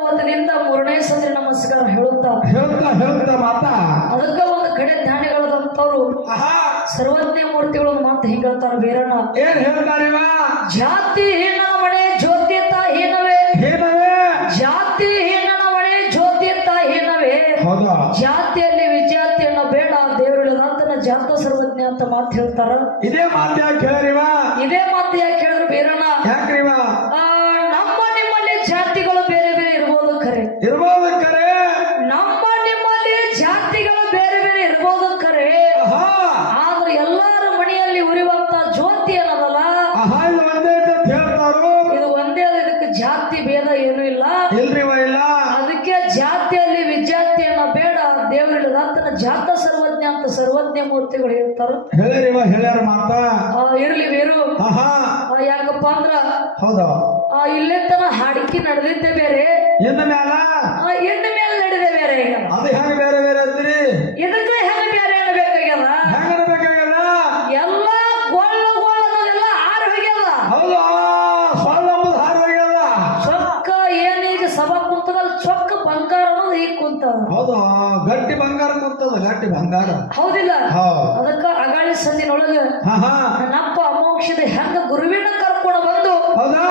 ಅವತ್ತಿನಿಂದ ಮೂರನೇ ಸಂದ್ರೆ ನಮಸ್ಕಾರ ಹೇಳುತ್ತಾ ಹೇಳ್ತಾ ಹೇಳ್ತಾ ಮಾತಾ ಅದಕ್ಕ ಒಂದು ಕಡೆ ಜ್ಞಾನಿಗಳದಂತವ್ರು ಸರ್ವಜ್ಞ ಮೂರ್ತಿಗಳು ಮಾತು ಹಿಂಗ್ ಹೇಳ್ತಾರ ಬೇರಣ್ಣ ಏನ್ ಹೇಳ್ತಾರೆ ಜಾತಿ ಹೀನ ಮಣೆ ಜ್ಯೋತಿ ಹೀನವೇ? ಏನವೇ ಜಾತಿ ಹೀನನ ಮಣೆ ಜ್ಯೋತಿ ಹೀನವೇ ಹೌದಾ? ಜಾತಿಯಲ್ಲಿ ವಿಜಾತಿಯನ್ನ ಬೇಡ ದೇವರಿಲ್ಲದಂತನ ಜಾತ ಸರ್ವಜ್ಞ ಅಂತ ಮಾತು ಹೇಳ್ತಾರ. ಇದೇ ಮಾತು ಯಾಕೆ ಎಲ್ಲಾರ ಮನೆಯಲ್ಲಿ ಉರಿಯುವಂತ ಜ್ಯೋತಿ ಅನ್ನೋದಲ್ಲ ಇದು ಒಂದೇ ಅಲ್ಲ, ಇದಕ್ಕೆ ಜಾತಿ ಭೇದ ಏನೂ ಇಲ್ಲ. ಅದಕ್ಕೆ ಜಾತಿಯಲ್ಲಿ ವಿಜಾತಿಯನ್ನ ಬೇಡ. ದೇವರಿಲ್ಲದಂತನ ಜಾತ ಸರ್ವಜ್ಞ ಅಂತ ಸರ್ವಜ್ಞ ಮೂರ್ತಿಗಳು ಹೇಳ್ತಾರ. ಇರ್ಲಿ ವೀರು. ಯಾಕಪ್ಪ ಅಂದ್ರ ಹೌದಾ? ಆ, ಇಲ್ಲೇ ತನ ಹಾಡಿಕೆ ನಡೆದಿದ್ದೆ ಬೇರೆ. ಇನ್ನ ಮ್ಯಾಲ? ಆ, ಇನ್ನು ಮೇಲೆ ನಡೆದೆ ಬೇರೆ ಈಗ ಅದು ಹೆಂಗ ಬೇರೆ ಬೇರೆ ಅಂದ್ರಿ ಇದಕ್ಕೆ ಹೆಂಗ ಬೇರೆ ಅನ್ನಬೇಕಾಗ್ಯದ ಹೆಂಗ ಅನ್ಬೇಕಾಗ್ಯದ ಎಲ್ಲ ಗೋಳ ಗೋಳ ಅನ್ನೋದೆಲ್ಲ ಆರು ಹೋಗ್ಯದ ಹೌದಾ ಸೊಳ್ಳ ಅಂಬುದು ಹಾರಿ ಹೋಗ್ಯದ ಚೊಕ್ಕ ಏನೀಗ ಸಭಾ ಕುಂತದಲ್ಲಿ ಚೊಕ್ಕ ಬಂಗಾರ ಅನ್ನೋದು ಈಗ ಕುಂತದ ಹೌದು ಗಟ್ಟಿ ಬಂಗಾರ ಕುಂತದ ಗಟ್ಟಿ ಬಂಗಾರ ಹೌದಿಲ್ಲ ಹೌದು ಅದಕ್ಕ ಅಗಾಳಿ ಸಂದಿನೊಳಗ ಹಾ ಹಾ ನನ್ನಪ್ಪ ಅಮೋಕ್ಷದ ಹೆಂಗ ಗುರುವಿನ ಕರ್ಕೊಂಡು ಬಂದು ಹೌದಾ?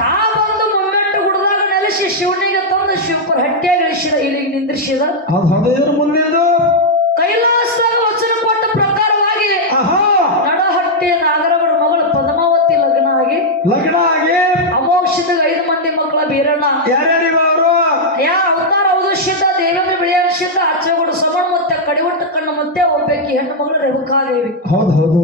ತಾ ಬಂದು ಮುಮ್ಮೆಟ್ಟು ಗುಡದಾಗ ನೆಲೆಸಿ ಶಿವನಿಗೆ ತಂದು ಶಿವಪುರ ಹಟ್ಟಿಯಾಗಿ ಇಳಿಸಿದ ಇಲ್ಲಿ ನಿಂದ್ರಿಸಿದ. ಮುಂದಿಂದು ಕೈಲಾಸದಾಗ ವಚನ ಕೊಟ್ಟ ಪ್ರಕಾರವಾಗಿ ನಡಹಟ್ಟಿ ನಾಗರಗಳ ಮಗಳು ಪದ್ಮಾವತಿ ಲಗ್ನ ಆಗಿ ಲಗ್ನ ಆಗಿ. ಅಮೋಕ್ಷದ ಐದು ಮಂದಿ ಮಕ್ಕಳ ಬೀರಣ್ಣ. ಯಾ ಅವತಾರ ಅವಧುಷ್ಯದ ದೇವೇಂದ್ರ ಬಿಳಿಯಂಶದ ಅಚ್ಚಗೋಡು ಸಮಣ ಮತ್ತೆ ಕಡಿವಟ್ಟ ಕಣ್ಣು ಮತ್ತೆ ಒಬ್ಬಾಕಿ ಹೆಣ್ಣು ಮಗಳು ರೇವಕಾದೇವಿ ಹೌದು ಹೌದು.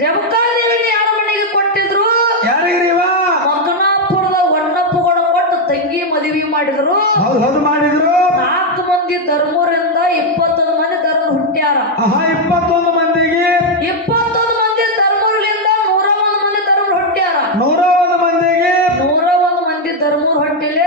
ರೇವಕಾದೇವಿನ ಯಾರ ಮನೆಗೆ ಕೊಟ್ಟಿದ್ರು? ಯಾರಿಗ್ರಿವ ಮಂಗನಾಪುರದ ಒಣ್ಣಪ್ಪಗಳ ಕೊಟ್ಟು ತಂಗಿ ಮದುವೆ ಮಾಡಿದ್ರು. ಹೌದು ಹೌದು ಮಾಡಿದ್ರು. ನಾಲ್ಕು ಮಂದಿ ಧರ್ಮರಿಂದ ಇಪ್ಪತ್ತೊಂದು ಮಂದಿ ಧರ್ಮ ಹುಟ್ಟ್ಯಾರ. ಆಹಾ ಇಪ್ಪತ್ತೊಂದು ಮಂದಿಗೆ? ಇಪ್ಪತ್ತೊಂದು ಮಂದಿ ಧರ್ಮಗಳಿಂದ ನೂರ ಒಂದು ಮಂದಿ ಧರ್ಮ ಹುಟ್ಟ್ಯಾರ. ನೂರ ಒಂದು ಮಂದಿಗೆ? ನೂರ ಒಂದು ಮಂದಿ ಧರ್ಮ ಹುಟ್ಟಿಲೆ.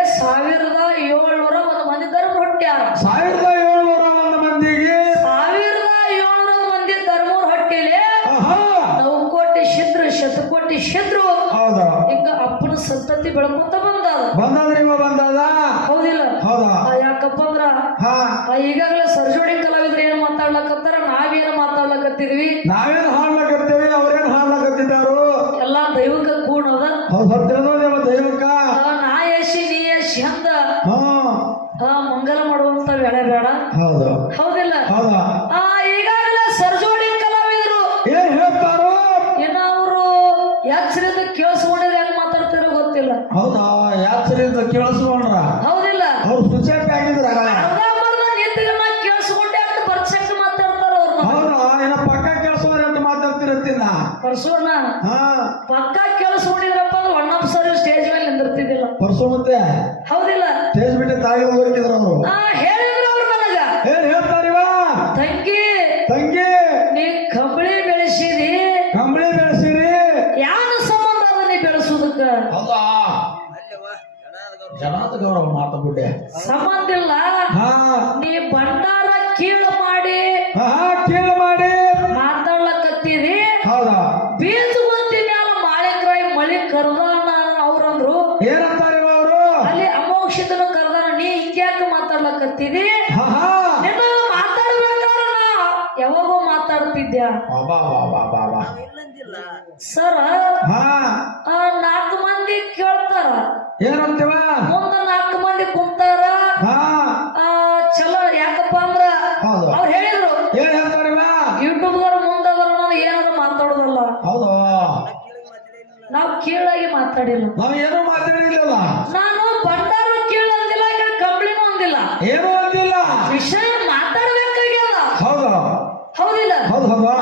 ಬಂದದ ಬಂದದ್ರಿವ ಬಂದದ? ಹೌದಿಲ್ಲ. ಹೌದಾ? ಯಾಕಪ್ಪ ಅಂದ್ರ ಈಗಾಗಲೇ ಸರ್ಜೋಡಿ ಕಲಾವಿದ್ರು ಏನ್ ಮಾತಾಡ್ಲಕತ್ತಾರ? ನಾವೇನು ಮಾತಾಡ್ಲಕತ್ತಿದ್ವಿ? ನಾವೇನು ಹಾಡ್ಲಕತ್ತೇವಿ? ಅವ್ರೇನ್ ಹಾಡ್ಲಕತ್ತಿದ್ದಾರು? ಎಲ್ಲಾ ದೈವಕ ಕೂಣದ ಹೌದು ಹತ್ತಿರದೇವ ದೈವಕ್ಕ. ನಾ ಯಶಿ ನೀ ಯಶಿ ಅಂದ ಆ, ಮಂಗಲ ಮಾಡುವಂತ ವೇಳೆ ಬೇಡ. ನಿಂದಿರ್ತಿದ್ದಿಲ್ಲ ಹೌದಿಲ್ಲ. ಸ್ಟೇಜ್ ಬಿಟ್ಟು ತಾಯಿ ಹೋಗಿದ್ರ ಅವರು. ಹೇಳಿದ್ರು ಅವ್ರು ನನಗ. ಏನ್ ಹೇಳ್ತಾರಿವ ತಂಗಿ. ತಂಗಿ. ನೀ ಕಂಬಳಿ ಬೆಳೆಸಿದಿ. ಕಂಬಳಿ ಬೆಳೆಸಿರಿ. ಯಾರು ಸಂಬಂಧ ಅದ ನೀ ಬೆಳೆಸೋದಕ್ಕ? ಹೌದಾ ಜನಾದ ಗೌರವ ಮಾತು ಬುಡ್ಡೆ ಸಂಬಂಧ ಇಲ್ಲ. ಮಾತಾಡ್ತಿದ್ಯಾ ಬಾ ಬಾ ಬಾ ಬಾ ಬಾ ಸರ ಹಾ? ಆ ನಾಲ್ಕು ಮಂದಿ ಕೇಳ್ತಾರ. ಏನಂತೀವ? ಮುಂದ ನಾಲ್ಕು ಮಂದಿ ಕುಂತಾರ. ಹಾ. ಆ ಚಲೋ ಯಾಕಪ್ಪ ಅಂದ್ರ ಹೌದು. ಅವ್ರು ಹೇಳಿದ್ರು. ಏನ್ ಹೇಳ್ತಾರಿವ ಯೂಟ್ಯೂಬ್ದವ್ರ ಮುಂದದ್ರ ಅನ್ನೋದು ಏನಾದ್ರು ಮಾತಾಡೋದಲ್ಲ. ಹೌದು. ನಾವು ಕೀಳಾಗಿ ಮಾತಾಡಿಲ್ಲ. ನಾವ್ ಏನೂ ಮಾತಾಡಿರ್ಲಿಲ್ಲ ನಾನು ಭಂಡಾರ ಕೀಳು ಅಂದಿಲ್ಲ ಈ ಕಡೆ ಕಂಬಳಿನೂ ಅಂದಿಲ್ಲ. ಏನೂ ಅಂದಿಲ್ಲ. ವಿಷಯ ಮಾತಾಡ್ಬೇಕಾಗ್ಯದ. ಹೌದು. ಹೌದಿಲ್ಲ. ಹೌದು ಹೌದು.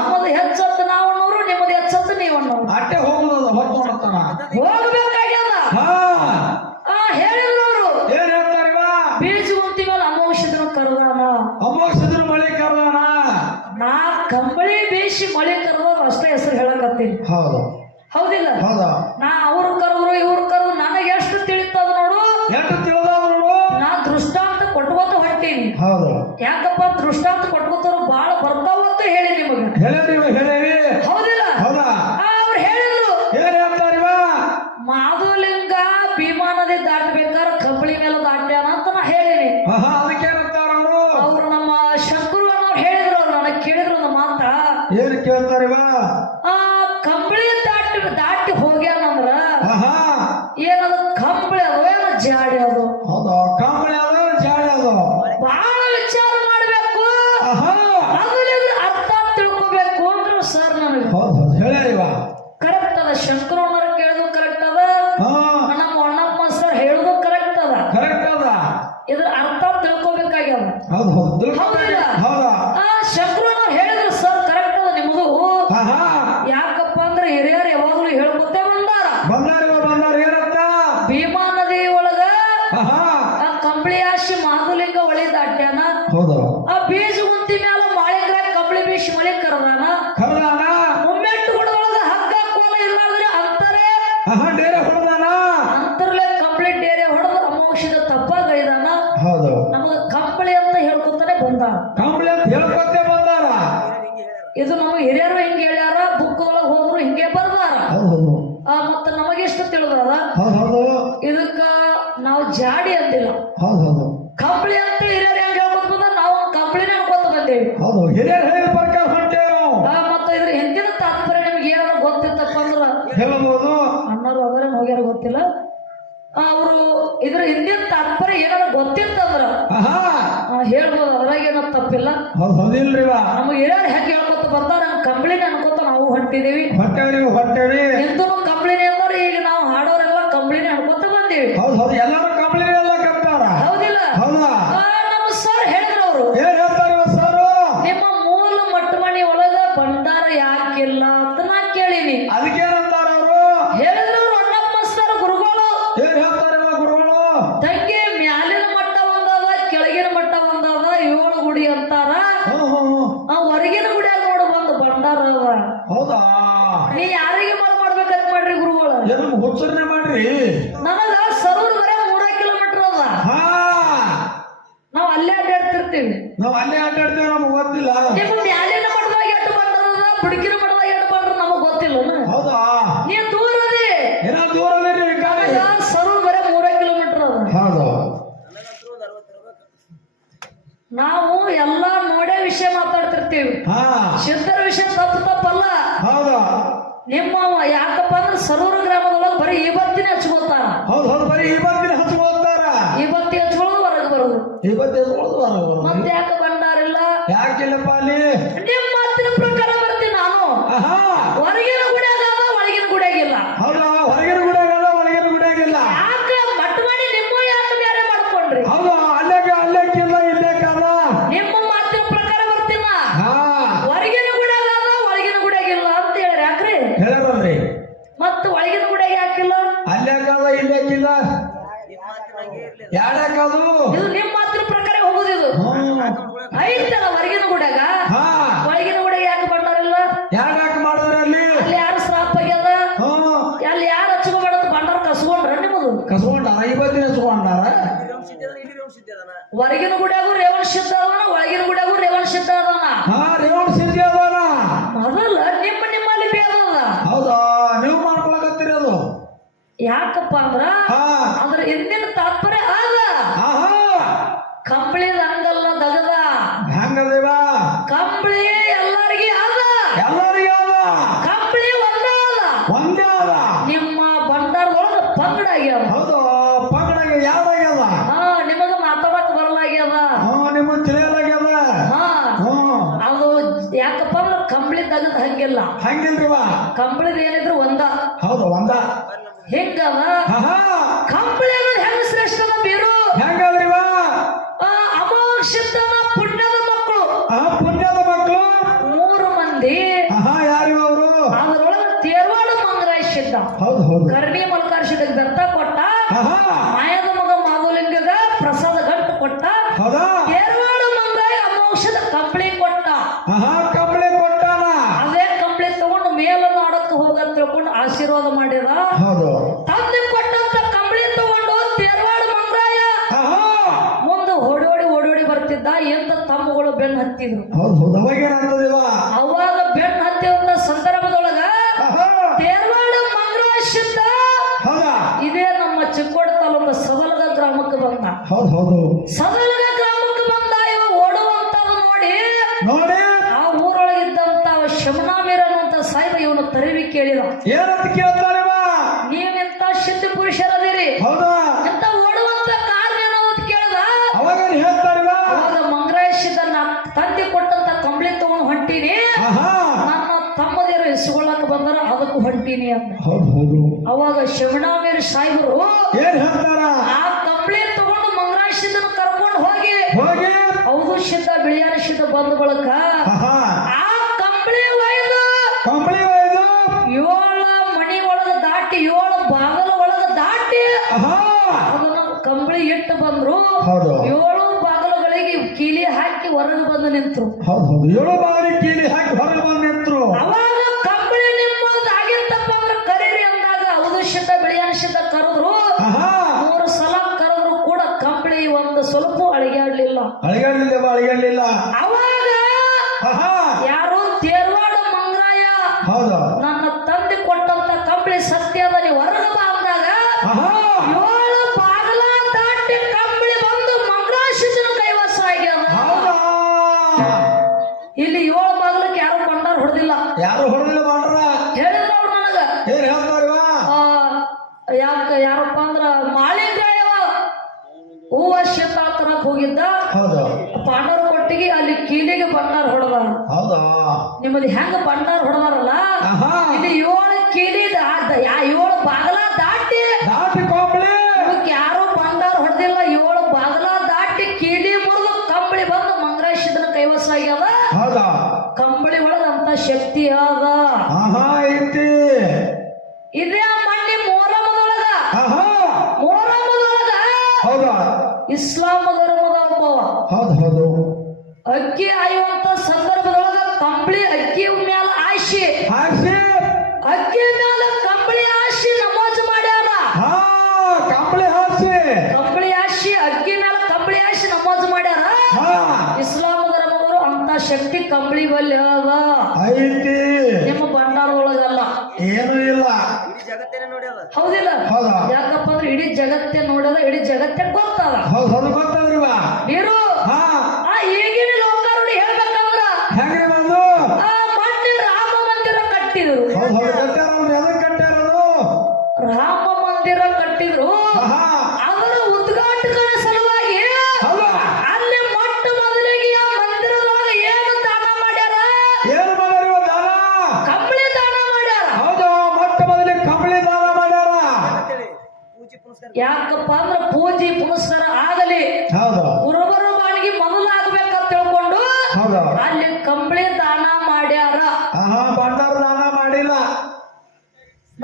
ಹೌದು. ಹೌದಿಲ್ಲ? ಹೌದಾ. ನಾ ಅವ್ರ ಕರೆದ್ರು ಇವ್ರ ಕರವ್ರು ನನಗೆ ಎಷ್ಟು ತಿಳಿತದ ನೋಡು? ಎಷ್ಟು ತಿಳಿದ ನೋಡು? ನಾ ದೃಷ್ಟಾಂತ ಕೊಟ್ಕೋತ ಹೊಂಟೀನಿ. ಹೌದು. ಯಾಕಪ್ಪ ದೃಷ್ಟಾಂತ ಕೊಟ್ಕೋತಾರ ಬಾಳ ಬರ್ತಾವ ಅಂತ ಹೇಳಿ ನಿಮಗೆ. ಹೇಳಿ ಹೇಳಿ ಹೌದಿಲ್ಲ? ಹೌದಾ. ಅವ್ರು ಹೇಳಿದ್ರು. ಏನ್ ಹೇಳ್ತಾರ ಮಾಧುಲಿಂಗ ಭೀಮಾ ನದಿ ದಾಟಬೇಕಾದ್ರೆ ಕಬ್ಬಳಿ ಮೇಲೆ ದಾಟ್ಯಾನ ಅಂತ ನಾ ಹೇಳಿನಿ. ಅದಕ್ಕೆ ಏನಂತಾರ ಅವರು. ಅವ್ರು ನಮ್ಮ ಶಂಕರು ಅನ್ನೋರು ಹೇಳಿದ್ರು ಅವ್ರು ನನಗೆ ಕೇಳಿದ್ರು ಒಂದು ಮಾತ ಏನ್ ಕೇಳ್ತಾರಿವಾ ಇದ್ರ ಅರ್ಥ ತಿಳ್ಕೊಬೇಕಾಗ್ಯದ ಹೌದು ಹೌದು. ಅವರು ಇದ್ರ ಹಿಂದಿನ ತಾತ್ಪರ್ಯ ಏನಾರ ಗೊತ್ತಿತ್ತಂದ್ರ ಹೇಳ್ಬೋದು ಅದ್ರಾಗ ಏನೋ ತಪ್ಪಿಲ್ಲ. ಹೌದು ಹೌದಿಲ್ರಿವ ನಮಗೆ ಹಿರಿಯರು ಹೆಂಗೆ ಹೇಳ್ಕೊತ ಬರ್ತಾರ ನಮ್ ಕಂಬಳಿನ ಅನ್ಕೋತ ನಾವು ಹೊಂಟಿದೀವಿ. ಹೊಟ್ಟೆವ್ರಿ ಹೊಟ್ಟೆವ್ರಿ ಹಿಂದೂ ಕಂಬಳಿನೇ ಅಂದ್ರೆ ಈಗ ನಾವು ಹಾಡೋರೆಲ್ಲ ಕಂಬಳಿನೇ ಅನ್ಕೋತ ಬಂದೀವಿ. ಹೌದು ಹೌದು ಎಲ್ಲರೂ ಕಾಂಬಳಿನೇ ಎಲ್ಲ ಕಪ್ತಾರ ಹೌದಿಲ್ಲ. ಹೌದಾ? ನಮ್ಮ ಸರ್ ಹೇಳಿದ್ರು ಅದ ಹೌದಾ? ನೀ ಯಾರಿಗೆ ಮಾಡ್ ಮಾಡ್ಬೇಕಂತ ಮಾಡ್ರಿ ಗುರುಗಳು? ಹುಚ್ಚರನೆ ಮಾಡ್ರಿ. ನನಗ ಸರೂರ್ ಬರೇ ಮೂರ ಕಿಲೋಮೀಟರ್ ಅದ ಹಾ ನಾವ್ ಅಲ್ಲೇ ಅಡ್ಡಾಡ್ತಿರ್ತೀವಿ ನಾವ್ ಅಲ್ಲೇ ಅಡ್ಡಾಡ್ತೇವೆ ನಮ್ಗೆ ಗೊತ್ತಿಲ್ಲ ನಿಮ್ಮ ಮ್ಯಾಲಿನ ಮಠದಾಗ ಎಷ್ಟು ಬಂಡದ ಬುಡಕಿನ ಮಠದಾಗ ಎಷ್ಟು ಬಂಡ್ರ ನಮಗ್ ಗೊತ್ತಿಲ್ಲ ಹೌದಾ ನೀ ದೂರ ಅದಿ ಏನ ದೂರದಿರಿ ಗಾಡಿ ನನಗ ಸರೂರ್ ಬರೇ ಮೂರ ಕಿಲೋಮೀಟರ್ ಅದ ಹೌದು ನಾವು ಎಲ್ಲಾ ನೋಡೇ ವಿಷಯ ಮಾತಾಡ್ತಿರ್ತೀವಿ ಹಾ ಸಿದ್ಧರ ವಿಷಯ ತಪ್ಪು ತಪ್ಪಲ್ಲ ಹೌದಾ ನಿಮ್ಮ ಯಾಕಪ್ಪ ಅಂದ್ರೆ ಸರೂರ ಗ್ರಾಮದೊಳಗೆ ಬರೀ ಇವತ್ತಿನ ಹಚ್ಕೋತಾರ ಹೌದು ಹೌದು ಬರೀ ಇವತ್ತಿನ ಹಚ್ಚು ಹೋಗ್ತಾರ ಇವತ್ತಿ ಹಚ್ಕೊಳ್ಳೋದು ಹೊರಗೆ ಬರೋದು. ಇವತ್ತು ಮತ್ತೆ ಯಾಕೆ ಬಂದಾರಿಲ್ಲ ಯಾಕಿಲ್ಲಪ್ಪ ಅಲ್ಲಿ? ನಿಮ್ಮ ಮಾತಿನ ಪ್ರಕಾರ ಬರ್ತೀನಿ ನಾನು ಆಹಾ ಹೊರಗಿನ ಗುಡಿಯಾಗ ಅದ ಒಳಗಿನ ಗುಡಿಯಾಗಿಲ್ಲ ಹೌದಾ ಹೊರಗಿನ ಗುಡಿಯಾಗಲ್ಲ ಒಳಗಿನ ಗುಡಿಯಾಗಿಲ್ಲ ಯಾಕೆ ಮಟ್ ಮಾಡಿ ನಿಮ್ಮ ಯಾಕೆ ಬೇರೆ ಮಾಡ್ಕೊಂಡ್ರಿ ಹೌದಾ ಅಲ್ಲೇಕ ಅಲ್ಲೇಕಿಲ್ಲ ಇಲ್ಲೇಕಲ್ಲ ನಿಮ್ಮ ಮಾತಿನ ಪ್ರಕಾರ ಬರ್ತೀನ ಹಾ ಹೊರಗಿನ ಗುಡಿಯಾಗ ಅದ ಒಳಗಿನ ಗುಡಿಯಾಗಿಲ್ಲ ಅಂತ ಹೇಳಿ ಯಾಕ್ರಿ ಹೇಳರಲ್ರಿ ಮತ್ತ ಇಲ್ಲಕ್ಕಿಲ್ಲ ಅಲ್ಲೇಕಲ್ಲ ಇಲ್ಲೇಕಿಲ್ಲ ಯಾಡಕ್ಕದು ಇದು ನಿಮ್ಮ ಹತ್ರ ಪ್ರಕಾರ ಹೋಗುದು ಇದು. ಹ್ಮ್. ಐತಲ್ಲ ಹೊರಗಿನ ಗುಡಿಯಾಗ ಹಾ. ಒಳಗಿನ ಗುಡಿಯಾಗ ಯಾಕೆ ಬಂದಾರಿಲ್ಲ ಯಾಡಕ್ ಮಾಡಿದ್ರೆ ಅಲ್ಲಿ? ಅಲ್ಲಿ ಯಾರು ಸ್ಟಾಪ್ ಆಗ್ಯದ? ಅಲ್ಲಿ ಯಾರು ಹಚ್ಕೊಬಾರ್ದು ಬಂಡಾರ ಕಸ್ಕೊಂಡ್ರ ನಿಮ್ಮದು. ಕಸ್ಕೊಂಡಾರ? ಇವತ್ತಿನ ಹಚ್ಕೊಂಡಾರ ಹೊರಗಿನ ಗುಡಿಯಾಗು ರೇವಣ ಸಿದ್ಧ ಅದಾನ ಒಳಗಿನ ಗುಡಿಯಾಗೂ ರೇವಣ ಸಿದ್ಧ ಅದಾನ ಹಾ ರೇವಣ ಸಿದ್ಧಿ ಅದಾನ ಮೊದಲ ನಿಮ್ಮ ನಿಮ್ಮಲ್ಲಿ ಭೇದ ಅದ ಹೌದಾ ನೀವು ಮಾಡ್ಕೊಳಕತ್ತೀರಿ ಅದು ಯಾಕಪ್ಪ ಅಂದ್ರ ಹಾ ಹಿಂದಿನ ತಾತ್ಪರ್ಯ ಅದ ಆಹಾ. ಕಂಬಳಿದ ಹಂಗಲ್ಲ ದಗದ ಹಂಗದೇವ ಕಂಬಳಿ ಎಲ್ಲರಿಗೆ ಅದ ಎಲ್ಲರಿಗೆ ಅಲ್ಲ. ಕಂಬಳಿ ಒಂದೇ ಅಲ್ಲ. ಒಂದೇ ಅಲ್ಲ. ನಿಮ್ಮ ಭಂಡಾರದೊಳಗ ಪಂಗಡ ಆಗ್ಯಾವ. ಹೌದು ಪಂಗಡ ಯಾವ್ದಾಗ್ಯದ ಹಾ ನಿಮಗ ಮಾತಾಡಕ್ ಬರಲಾಗ್ಯದ. ಹಾ ನಿಮ್ಮ ತಿಳಿಯಲಾಗ್ಯದ. ಹಾ ಅದು ಯಾಕಪ್ಪ ಅಂದ್ರ ಕಂಬಳಿ ತಗದ್ ಹಂಗಿಲ್ಲ. ಹಂಗಿಲ್ರಿವ? ಕಂಬಳಿದ ಏನಿದ್ರು ಮಂದಿ ಯಾರಿವ ಅವರು? ಅದರೊಳಗ ತೇರ್ವಾಡ ಮಂಗರಾಯಿಸಿದ್ದ ಹೌದು ಹೌದು. ಕರ್ಣಿ ಮಲ್ಕಾರ್ಷಿದ ಬೆತ್ತ ಕೊಟ್ಟ ಮಾಯದ ಮಗ ಮಾಧುಲಿಂಗದ ಪ್ರಸಾದ ಗಂಟ ಕೊಟ್ಟ ಹೌದಾ? ತೇರ್ವಾಡ ಮಂಗರಾಯ ಅಮೋಕ್ಷದ ಕಂಬಳಿ ಕೊಟ್ಟ. ಕಂಬಳಿ ಕೊಟ್ಟಾನ? ಅದೇ ಕಂಬಳಿ ತಗೊಂಡು ಹೋಗ ಹೋಗಂತ ತಿಳ್ಕೊಂಡು ಆಶೀರ್ವಾದ ಮಾಡಿದ ಹೌದು ತಂದೆ ಕೊಟ್ಟಂತ ಕಂಬಳಿ ತಗೊಂಡು ತೇರ್ವಾಡ ಮಂಗರಾಯ ಆಹಾ ಮುಂದೆ ಓಡೋಡಿ ಓಡೋಡಿ ಬರ್ತಿದ್ದ ಎಂತ ತಮ್ಮಗಳು ಬೆನ್ನು ಹತ್ತಿದ್ರು. ಹೌದು ಹೌದು. ಅವಾಗೇನಂತದಿವ ಅವಾಗ ಬೆನ್ನು ಹತ್ತಿದ ಸಂದರ್ಭದೊಳಗ ತೇರ್ವಾಡ ಮಂಗರಾಶಿದ್ದ ಹೌದಾ? ಇದೇ ನಮ್ಮ ಚಿಕ್ಕೋಡ ತಾಲೂಕು ಸದಲಗ ಗ್ರಾಮಕ್ಕೆ ಬಂದ. ಹೌದು ಹೌದು. ಸದಲಗ ಗ್ರಾಮಕ್ಕೆ ಬಂದ ಇವ ಓಡುವಂತದ ನೋಡಿ. ನೋಡಿ. ಆ ಊರೊಳಗಿದ್ದಂತ ಇವನು ತರಿವಿ ಕೇಳಿದ. ಏನಂತ ಕೇಳ್ತಾರಿವ ನೀವೆಂತ ಸಿದ್ಧ ಪುರುಷರದಿರಿ. ಹೌದಾ? ಹೊಂಟೀನಿ ಅಂತ. ಹೌದು ಹೌದು. ಅವಾಗ ಶಿವಣಾಮೀರ್ ಸಾಹೇಬರು ಏನ್ ಹೇಳ್ತಾರ? ಆ ಕಂಬಳಿ ತಗೊಂಡು ಮಂಗರಾಯಿಸಿದನ ಕರ್ಕೊಂಡು ಹೋಗಿ. ಹೋಗಿ. ಹೌದು ಸಿದ್ಧ ಬಿಳಿಯಾರ ಸಿದ್ಧ ಬಂದ ಬಳಕ ಆ ಕಂಬಳಿ ಒಯ್ದು. ಕಂಬಳಿ ಒಯ್ದು. ಏಳ ಮಣಿ ಒಳಗ ದಾಟಿ ಏಳು ಬಾಗಲ ಒಳಗ ದಾಟಿ ಅದನ್ನ ಕಂಬಳಿ ಇಟ್ಟು ಬಂದ್ರು. ಏಳು ಬಾಗಲುಗಳಿಗೆ ಕೀಲಿ ಹಾಕಿ ಹೊರಗೆ ಬಂದು ನಿಂತರು. ಹೌದು ಏಳು ಬಾರಿ ಕೀಲಿ ಹಾಕಿ ಹೊರಗೆ ಅಳಿಗಾಡ್ಲಿಲ್ಲ ಅಳಿಗಡ್ಲಿಲ್ಲ ಅವಾಗ ಯಾರು ತೇರ್ವಾಡ ಮಂಗರಾಯ ಹೌದು. ನನ್ನ ತಂದೆ ಕೊಟ್ಟಂತ ಕಂಬಳಿ ಸತ್ಯದಲ್ಲಿ ಹೊರಗೆ ಬಂದಾಗ ಏಳು ಬಾಗಲ ದಾಟಿ ಕಂಬಳಿ ಬಂದು ಮಂಗ್ರಾಶಿನ ಕೈವಶ ಆಗ್ಯದ. ಇಲ್ಲಿ ಏಳು ಬಾಗಲಕ್ಕೆ ಯಾರು ಬಂಡಾರ ಹೊಡೆದಿಲ್ಲ. ಯಾರು ಹೊಡೆದಿಲ್ಲ ಹೇಳಿದ್ರು ಅವ್ರು ನನಗ. ಏನ್ ಹೇಳ್ತಾರಿವ ಯಾಕ ಯಾರಪ್ಪ ಅಂದ್ರ ಮಾಳಿಂಗಾಯವ. ಹೂವ ತರಕ್ ಹೋಗಿದ್ದ? ಹೌದು. ಪಾಂಡವರ ಕೊಟ್ಟಿಗೆ ಅಲ್ಲಿ ಕೀಲಿಗೆ ಬಂಡಾರ ಹೊಡೆದ. ಹೌದಾ. ನಿಮ್ಮದು ಹೆಂಗ ಬಂಡಾರ ಹೊಡೆದಾರಲ್ಲ? ಇದು ಇಲ್ಲಿ ಏಳು ಕೀಲಿ ಏಳು ಬಾಗಲ ದಾಟಿ ದಾಟಿ ಇಸ್ಲಾಂ ಧರ್ಮದ ಅನುಭವ. ಹೌದು ಹೌದು. ಅಕ್ಕಿ ಆಯುವಂತ ಸಂದರ್ಭದೊಳಗ ಕಂಬಳಿ ಅಕ್ಕಿ ಮ್ಯಾಲ ಆಶಿ. ಆಶೆ. ಅಕ್ಕಿ ಮ್ಯಾಲ ಕಂಬಳಿ ಆಶೆ ನಮಾಜ್ ಮಾಡ್ಯಾರ. ಹಾ ಕಂಬಳಿ ಆಶೆ. ಕಂಬಳಿ ಆಶೆ ಅಕ್ಕಿ ಮ್ಯಾಲ ಕಂಬಳಿ ಆಶೆ ನಮಾಜ್ ಮಾಡ್ಯಾರ. ಹಾ. ಇಸ್ಲಾಂ ಧರ್ಮದವರು ಅಂತ ಶಕ್ತಿ ಕಂಬಳಿ ಬಲ್ಲಿ ಅದ. ಐತಿ. ನಿಮ್ಮ ಭಂಡಾರದೊಳಗಲ್ಲ. ಏನು ಇಲ್ಲ. ಹೌದಿಲ್ಲ? ಹೌದಾ. ಯಾಕಪ್ಪ ಅಂದ್ರೆ ಇಡೀ ಜಗತ್ತೇ ನೋಡದ ಇಡೀ ಜಗತ್ತೇ ಗೊತ್ತದ. ಹೌದು ನೀರು? ಹಾ.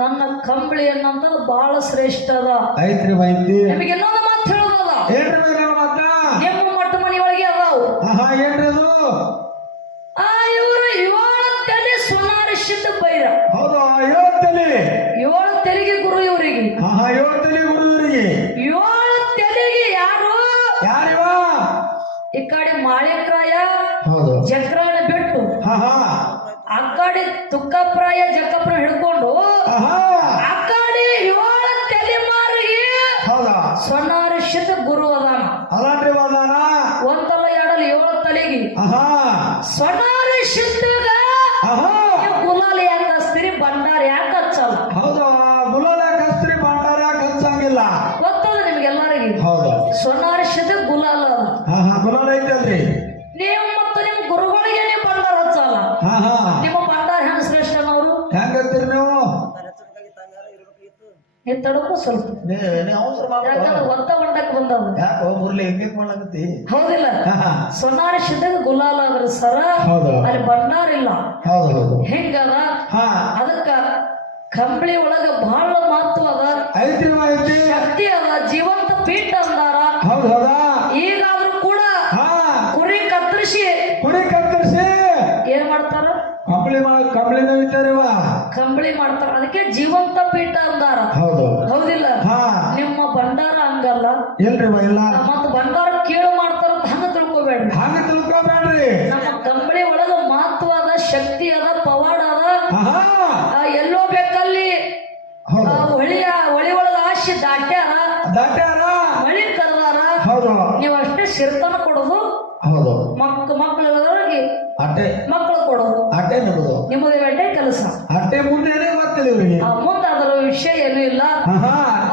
ನನ್ನ ಕಂಬಳಿ ಅನ್ನಂತ ಬಹಳ ಶ್ರೇಷ್ಠ ಅದ. ಐತ್ರಿ ವೈದ್ಯ. ನಿಮಗೆ ಇನ್ನೊಂದು ಮಾತು ಹೇಳೋದದ ಏನ್ರಿ ಬೇರೆ ಮತ್ತ ನಿಮ್ಮ ಮಟ್ಟ ಮನೆಯೊಳಗೆ ಅದಾವು. ಆಹಾ ಏನ್ರಿ ಅದು. ಆ ಇವರು ಏಳು ತಲೆ ಸುನಾರಿಸಿದ್ದ ಬೈರ. ಹೌದು ತಲೆ? ಏಳು ತೆಲಿಗೆ ಗುರು ಇವರಿಗೆ. ಆಹಾ ಗುರು ಗುರುವರಿಗೆ ಏಳು ತೆಲಿಗೆ ಯಾರು? ಯಾರಿವ? ಈ ಕಡೆ ಮಾಳಿಕ್ರಾಯ ಹೌದು. ಜಕ್ರಾಣ ಬಿಟ್ಟು. ಹಾ ಹಾ ಆ ಕಡೆ ತುಕ್ಕಪ್ರಾಯ ಜಕ್ಕಪ್ರ ಹಿಡ್ಕೊಂಡು ತಡಕು ಸ್ವಲ್ಪ. ಯಾಕಂದ್ರೆ ಒತ್ತ ಬಂಡಕ್ಕೆ ಬಂದವ ಯಾಕೆ ಮುರ್ಲಿ ಹಿಂಗೆ ಮಾಡ್ಲಕತ್ತಿ? ಹೌದಿಲ್ಲ. ಗುಲಾಲ್ ಅದ್ರ ಸರ ಅಲ್ಲಿ ಬಣ್ಣಾರಿಲ್ಲ ಇಲ್ಲ. ಹೌದು ಹೌದು. ಹೆಂಗದ? ಹಾ. ಅದಕ್ಕ ಕಂಬಳಿ ಒಳಗ ಬಹಳ ಮಹತ್ವ ಅದ. ಶಕ್ತಿ ಅದ ಜೀವಂತ ಪೀಠ ಅಂದಾರ. ಈಗಾದ್ರೂ ಕೂಡ ಹಾ. ಕುರಿ ಕತ್ತರಿಸಿ ಕಂಬಳಿ ಮಾಡ ಕಂಬಳಿ ನವಿತಾರಿವ ಕಂಬಳಿ ಮಾಡ್ತಾರ. ಅದಕ್ಕೆ ಜೀವಂತ ಪೀಠ ಅಂದಾರ. ಹೌದು. ಹೌದಿಲ್ಲ? ನಿಮ್ಮ ಭಂಡಾರ ಹಂಗಲ್ಲ. ಇಲ್ರಿವ ಇಲ್ಲ ಮತ್ತ ಭಂಡಾರ ಕೇಳು ಮಾಡ್ತಾರ ಹಂಗ ತಿಳ್ಕೊಬೇಡ್ರಿ. ಹಂಗ ತಿಳ್ಕೊಬೇಡ್ರಿ. ನಮ್ಮ ಕಂಬಳಿ ಒಳಗ ಮಹತ್ವ ಅದ ಶಕ್ತಿ ಅದ ಪವಾಡ ಅದ. ಎಲ್ಲೋ ಬೇಕಲ್ಲಿ? ಹೊಳಿಯ ಹೊಳಿ ಒಳಗ ಆಶಿ ದಾಟ್ಯಾರ. ದಾಟ್ಯಾರ. ಹೊಳಿ ಕರ್ದಾರ. ಹೌದು. ನೀವು ಅಷ್ಟೇ ಶಿರ್ತನ ಕೊಡೋದು. ಹೌದು. ಅಟ್ಟೆ ನಿಮ್ಮದು. ನಿಮ್ಮದು ಕೆಲಸ. ಅಟ್ಟೆ ಮುಂದೆ ಹೌದ್ರಿ ಆ ಮುಂದಾದ್ರ ಅದರ ವಿಷಯ ಏನೂ ಇಲ್ಲ.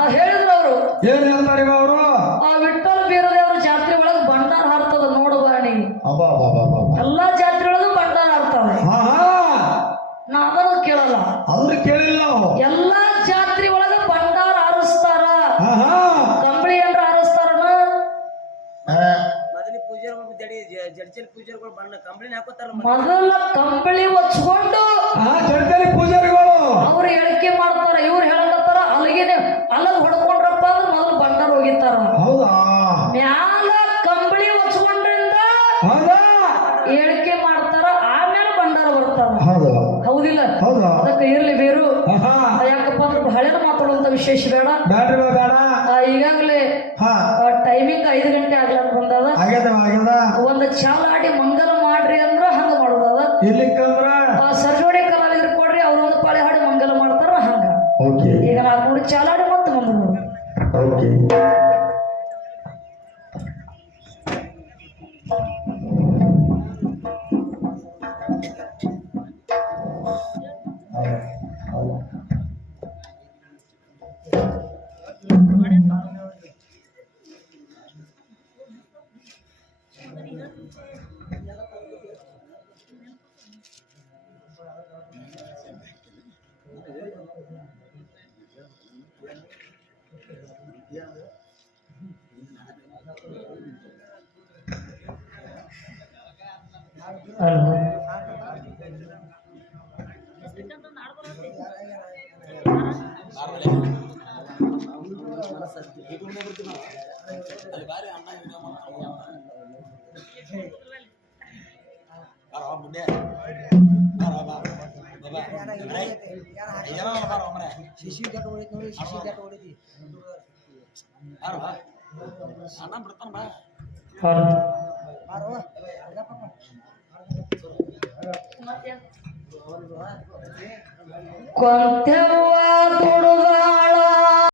ಹೇಳಿದ್ರು ಅವರು. ಏನ್ ಹೇಳ್ತಾರೆ ಅವರು? ಆ ವಿಠ್ಠಲ ಬೀರದೇವ್ರ ಜಾತ್ರೆ ಒಳಗೆ ಭಂಡಾರ ಹಾರ್ತದ ನೋಡು ಬಾಣಿ. ಎಲ್ಲಾ ಜಾತ್ರೆ ಒಳಗೂ ಭಂಡಾರ ಹಾರ್ತದ ಆಹಾ. ನಾ ಅದನ್ನು ಕೇಳಲ್ಲ. ಅವ್ರು ಕೇಳಿಲ್ಲ ಎಲ್ಲಾ ಮೊದಲ ಕಂಬಳಿ ಒಚ್ಕೊಂಡು ಆ ಜಡ್ತಲಿ ಪೂಜಾರಿಗಳು. ಅವ್ರು ಹೇಳಿಕೆ ಮಾಡ್ತಾರ ಇವ್ರು ಹೇಳಕತ್ತಾರ ಅಲ್ಲಿಗೆ ಅಲ್ಲದ ಹೊಡ್ಕೊಂಡ್ರಪ್ಪ ಅಂದ್ರೆ ಮೊದಲು ಬಂಡರ್ ಹೋಗಿತ್ತಾರ ಹೌದಾ? ಮ್ಯಾಲ ಕಂಬಳಿ ಒಚ್ಕೊಂಡ್ರಿಂದ ಹೇಳಿಕೆ ಮಾಡ್ತಾರ ಆಮೇಲೆ ಬಂಡಾರ ಬರ್ತಾರ. ಹೌದು. ಹೌದಿಲ್ಲ? ಹೌದಾ. ಅದಕ್ಕೆ ಇರ್ಲಿ ಬೇರು. ಯಾಕಪ್ಪ ಅಂದ್ರೆ ಹಳೆದ ಮಾತಾಡುವಂತ ವಿಶೇಷ ಬೇಡ. ಬೇಡ ಈಗಾಗಲೇ ಹಾ. ಟೈಮಿಂಗ್ ಐದು ಗಂಟೆ ಆಗ್ಲಾರ ಬಂದದ. ಒಂದು ಆಗ್ಯದ. ಒಂದ್ ಚಾಲ ಆಡಿ ಮಂಗಲ ಇರ್ಲಿಕ್ಕಂದ್ರ ಆ ಸರ್ಜೋಡಿ ಕಲಾವಿದ್ರು ಕೊಡ್ರಿ ಅವ್ರೊಂದು ಪಾಳೆ ಹಾಡಿ ಮಂಗಲ ಮಾಡ್ತಾರ ಹಂಗ. ಓಕೆ. ಈಗ ನಾಲ್ಕು ಕೂಡ ಚಾಲಾಡಿ ಮತ್ತೆ ಬಂದ್ರು ಓಕೆ. Quanto